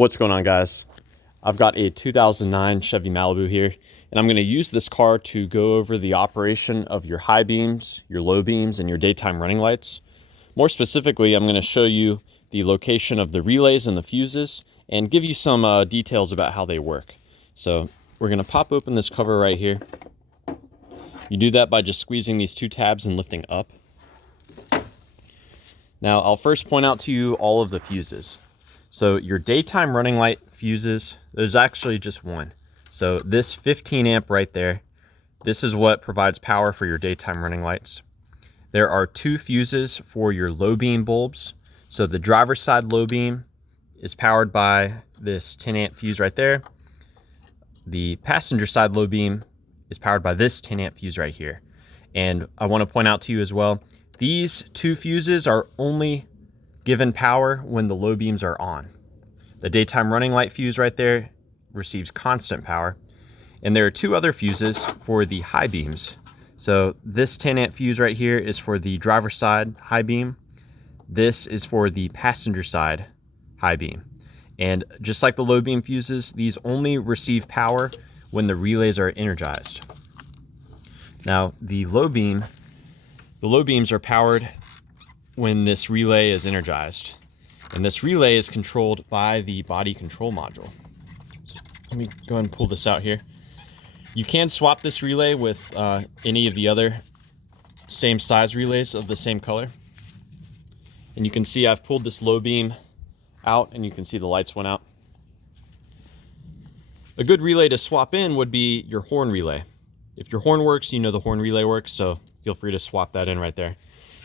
What's going on, guys? I've got a 2009 Chevy Malibu here, and I'm going to use this car to go over the operation of your high beams, your low beams, and your daytime running lights. More specifically, I'm going to show you the location of the relays and the fuses and give you some details about how they work. So we're going to pop open this cover right here. You do that by just squeezing these two tabs and lifting up. Now, I'll first point out to you all of the fuses. So your daytime running light fuses, there's actually just one. So this 15 amp right there, this is what provides power for your daytime running lights. There are two fuses for your low beam bulbs. So the driver's side low beam is powered by this 10 amp fuse right there. The passenger side low beam is powered by this 10 amp fuse right here. And I want to point out to you as well, these two fuses are only given power when the low beams are on. The daytime running light fuse right there receives constant power. And there are two other fuses for the high beams. So this 10 amp fuse right here is for the driver's side high beam. This is for the passenger side high beam. And just like the low beam fuses, these only receive power when the relays are energized. Now the low beams are powered when this relay is energized. And this relay is controlled by the body control module. So let me go ahead and pull this out here. You can swap this relay with any of the other same size relays of the same color. And you can see I've pulled this low beam out and you can see the lights went out. A good relay to swap in would be your horn relay. If your horn works, you know the horn relay works, so feel free to swap that in right there.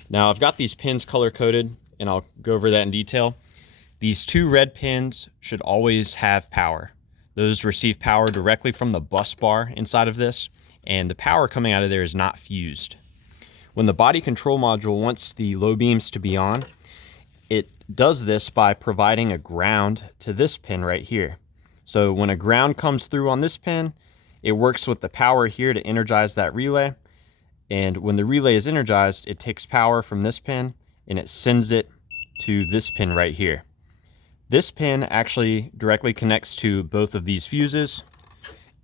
Now I've got these pins color coded and I'll go over that in detail. These two red pins should always have power. Those receive power directly from the bus bar inside of this, and the power coming out of there is not fused. When the body control module wants the low beams to be on, it does this by providing a ground to this pin right here. So when a ground comes through on this pin, it works with the power here to energize that relay. And when the relay is energized, it takes power from this pin and it sends it to this pin right here. This pin actually directly connects to both of these fuses,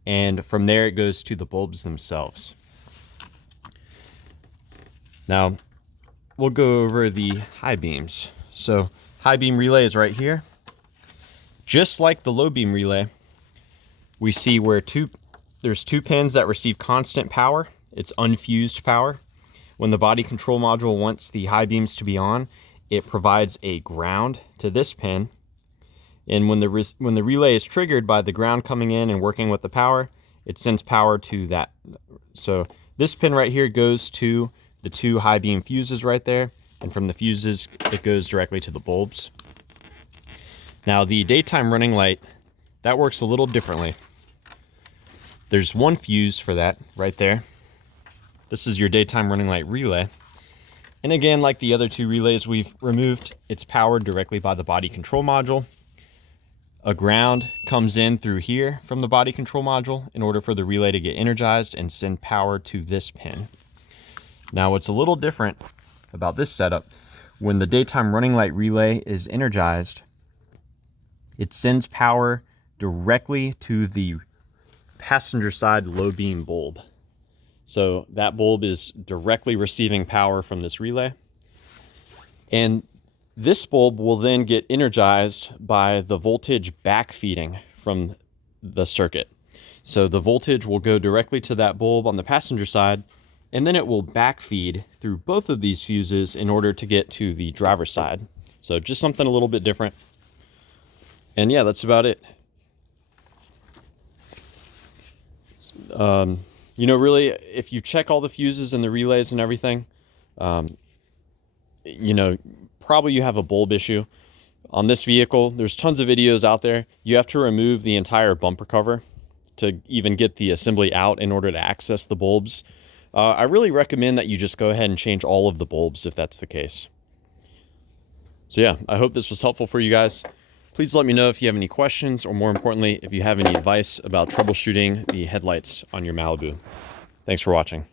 and from there it goes to the bulbs themselves. Now, we'll go over the high beams. So, high beam relay is right here. Just like the low beam relay, we see where there's two pins that receive constant power. It's unfused power. When the body control module wants the high beams to be on, it provides a ground to this pin. And when the relay is triggered by the ground coming in and working with the power, it sends power to that. So this pin right here goes to the two high beam fuses right there. And from the fuses, it goes directly to the bulbs. Now the daytime running light, that works a little differently. There's one fuse for that right there. This is your daytime running light relay. And again, like the other two relays we've removed, it's powered directly by the body control module. A ground comes in through here from the body control module in order for the relay to get energized and send power to this pin. Now, what's a little different about this setup, when the daytime running light relay is energized, it sends power directly to the passenger side low beam bulb. So that bulb is directly receiving power from this relay. And this bulb will then get energized by the voltage backfeeding from the circuit. So the voltage will go directly to that bulb on the passenger side, and then it will backfeed through both of these fuses in order to get to the driver's side. So just something a little bit different. And yeah, that's about it. You know, really, if you check all the fuses and the relays and everything, you know, probably you have a bulb issue. On this vehicle, there's tons of videos out there. You have to remove the entire bumper cover to even get the assembly out in order to access the bulbs. I really recommend that you just go ahead and change all of the bulbs if that's the case. So yeah, I hope this was helpful for you guys. Please let me know if you have any questions, or more importantly, if you have any advice about troubleshooting the headlights on your Malibu. Thanks for watching.